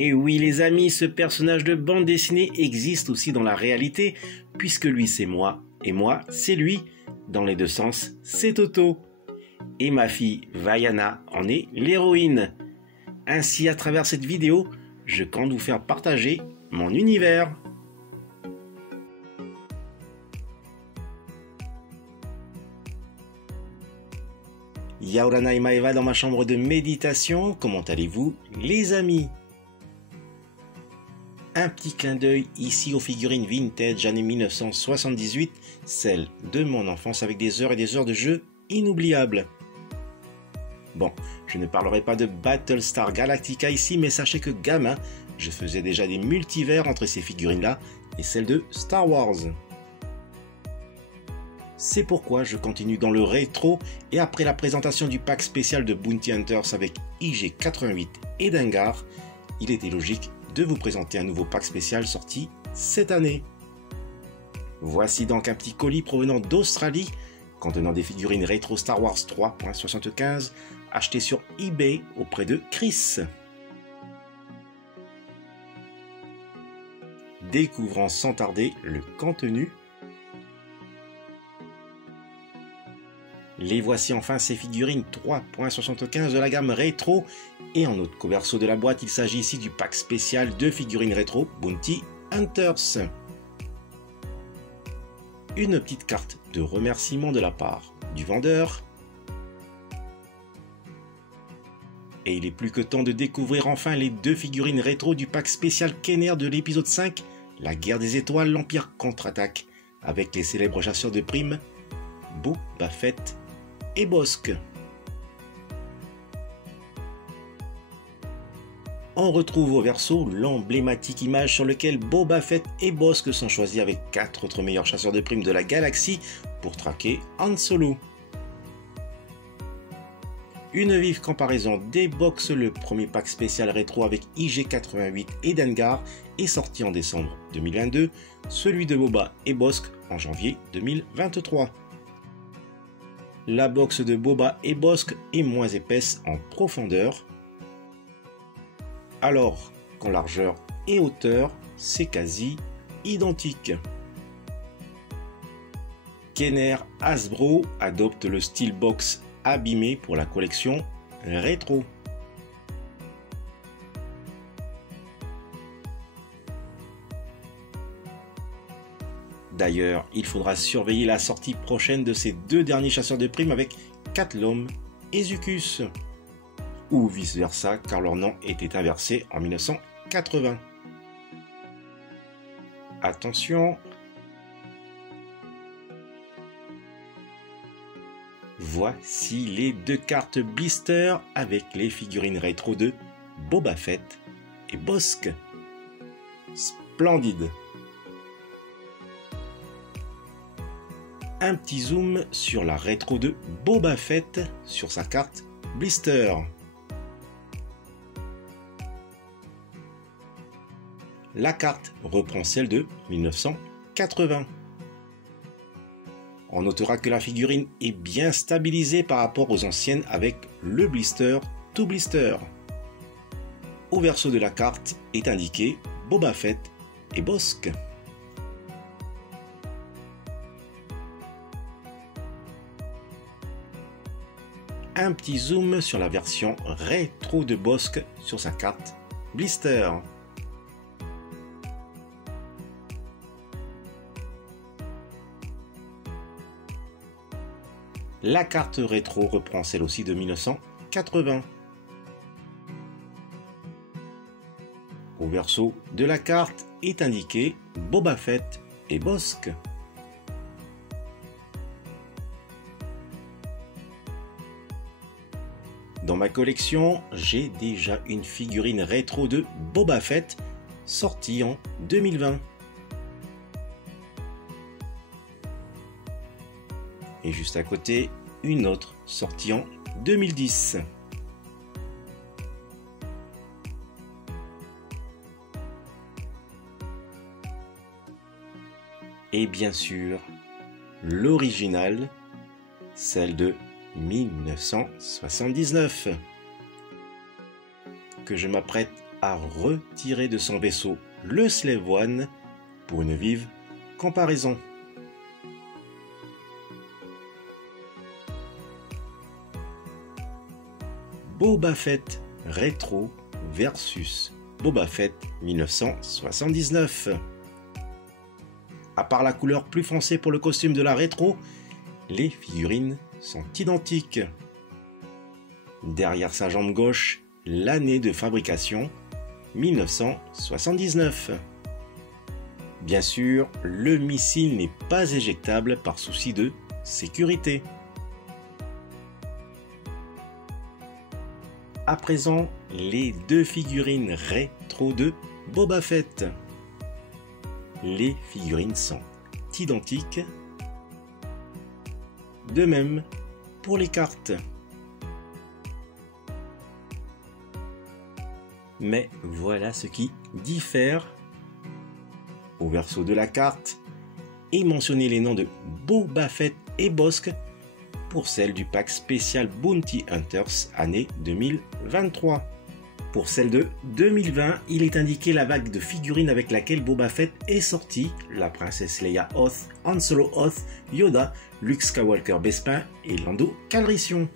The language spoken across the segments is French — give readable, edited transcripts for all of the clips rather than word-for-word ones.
Et oui les amis, ce personnage de bande dessinée existe aussi dans la réalité, puisque lui c'est moi, et moi c'est lui. Dans les deux sens, c'est Toto. Et ma fille Vaiana en est l'héroïne. Ainsi, à travers cette vidéo, je compte vous faire partager mon univers. Yaurana et Maeva dans ma chambre de méditation. Comment allez-vous les amis? Un petit clin d'œil ici aux figurines vintage années 1978, celles de mon enfance avec des heures et des heures de jeu inoubliables. Bon, je ne parlerai pas de Battlestar Galactica ici, mais sachez que gamin, je faisais déjà des multivers entre ces figurines-là et celles de Star Wars. C'est pourquoi je continue dans le rétro et après la présentation du pack spécial de Bounty Hunters avec IG88 et Dengar, il était logique de vous présenter un nouveau pack spécial sorti cette année. Voici donc un petit colis provenant d'Australie contenant des figurines rétro Star Wars 3.75 achetées sur eBay auprès de Chris. Découvrons sans tarder le contenu. Les voici enfin ces figurines 3.75 de la gamme rétro. Et en autre qu'au verso de la boîte, il s'agit ici du pack spécial de figurines rétro Bounty Hunters. Une petite carte de remerciement de la part du vendeur. Et il est plus que temps de découvrir enfin les deux figurines rétro du pack spécial Kenner de l'épisode 5, La Guerre des Étoiles, l'Empire contre-attaque, avec les célèbres chasseurs de primes, Boba Fett et Bossk. On retrouve au verso l'emblématique image sur laquelle Boba Fett et Bossk sont choisis avec 4 autres meilleurs chasseurs de primes de la galaxie pour traquer Han Solo. Une vive comparaison déboxe le premier pack spécial rétro avec IG88 et Dengar est sorti en décembre 2022, celui de Boba et Bossk en janvier 2023. La box de Boba et Bossk est moins épaisse en profondeur, alors qu'en largeur et hauteur, c'est quasi identique. Kenner Hasbro adopte le Steelbox abîmé pour la collection rétro. D'ailleurs, il faudra surveiller la sortie prochaine de ces deux derniers chasseurs de primes avec Catlom et Zuckuss. Ou vice versa, car leur nom était inversé en 1980. Attention! Voici les deux cartes blister avec les figurines rétro de Boba Fett et Bossk. Splendide! Un petit zoom sur la rétro de Boba Fett sur sa carte blister. La carte reprend celle de 1980. On notera que la figurine est bien stabilisée par rapport aux anciennes avec le blister to blister. Au verso de la carte est indiqué Boba Fett et Bossk. Un petit zoom sur la version rétro de Bossk sur sa carte blister. La carte rétro reprend celle aussi de 1980. Au verso de la carte est indiqué Boba Fett et Bossk. Dans ma collection, j'ai déjà une figurine rétro de Boba Fett sortie en 2020. Et juste à côté, une autre sortie en 2010. Et bien sûr, l'original, celle de 1979, que je m'apprête à retirer de son vaisseau le Slave One pour une vive comparaison. Boba Fett rétro versus Boba Fett 1979. À part la couleur plus foncée pour le costume de la rétro, les figurines sont identiques. Derrière sa jambe gauche, l'année de fabrication 1979. Bien sûr, le missile n'est pas éjectable par souci de sécurité. À présent, les deux figurines rétro de Boba Fett. Les figurines sont identiques. De même pour les cartes. Mais voilà ce qui diffère. Au verso de la carte est mentionné les noms de Boba Fett et Bossk pour celle du pack spécial Bounty Hunters année 2023. Pour celle de 2020, il est indiqué la vague de figurines avec laquelle Boba Fett est sorti, la princesse Leia Hoth, Han Solo Hoth, Yoda, Luke Skywalker Bespin et Lando Calrissian.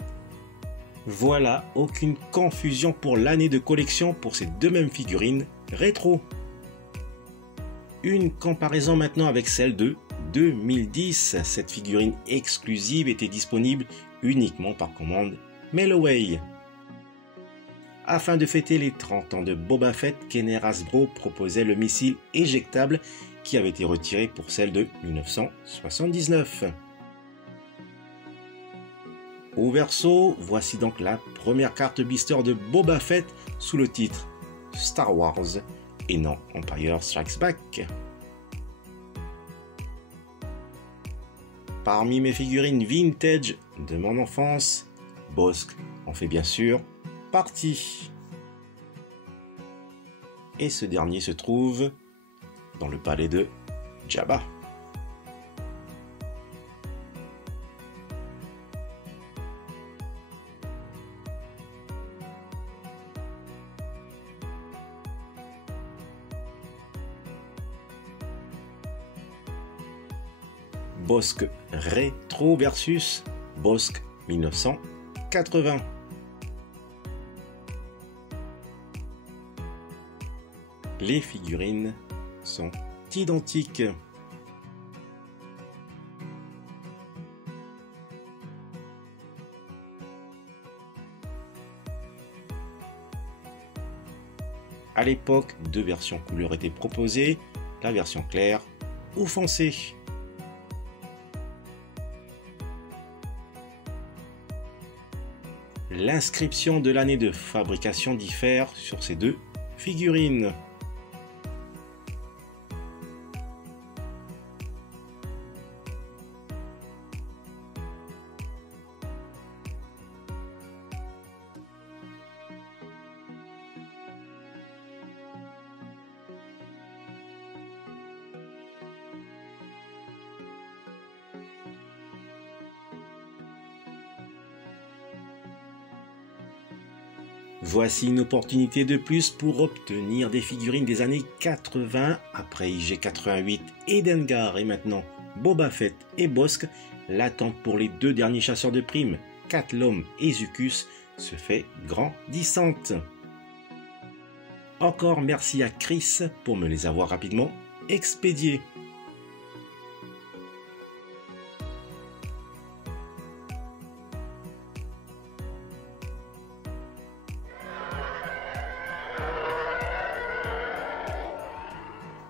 Voilà, aucune confusion pour l'année de collection pour ces deux mêmes figurines rétro. Une comparaison maintenant avec celle de 2010. Cette figurine exclusive était disponible uniquement par commande Mailaway. Afin de fêter les 30 ans de Boba Fett, Kenner Hasbro proposait le missile éjectable qui avait été retiré pour celle de 1979. Au verso, voici donc la première carte blister de Boba Fett sous le titre Star Wars et non Empire Strikes Back. Parmi mes figurines vintage de mon enfance, Bossk en fait bien sûr partie. Et ce dernier se trouve dans le palais de Jabba. Bossk rétro versus Bossk 1980. Les figurines sont identiques. À l'époque, deux versions couleurs étaient proposées, la version claire ou foncée. L'inscription de l'année de fabrication diffère sur ces deux figurines. Voici une opportunité de plus pour obtenir des figurines des années 80 après IG-88 et Dengar et maintenant Boba Fett et Bossk. L'attente pour les deux derniers chasseurs de primes, Cat Lom et Zuckuss, se fait grandissante. Encore merci à Chris pour me les avoir rapidement expédiés.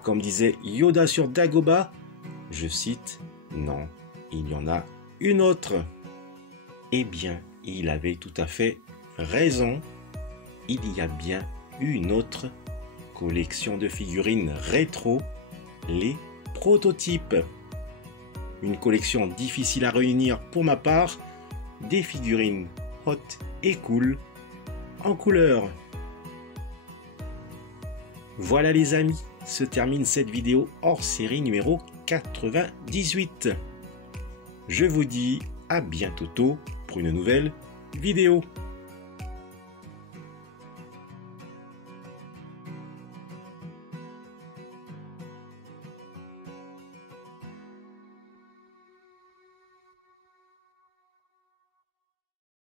Comme disait Yoda sur Dagobah, je cite, « Non, il y en a une autre. » Eh bien, il avait tout à fait raison. Il y a bien une autre collection de figurines rétro, les prototypes. Une collection difficile à réunir pour ma part, des figurines hot et cool en couleur. Voilà les amis, se termine cette vidéo hors série numéro 98. Je vous dis à bientôt pour une nouvelle vidéo.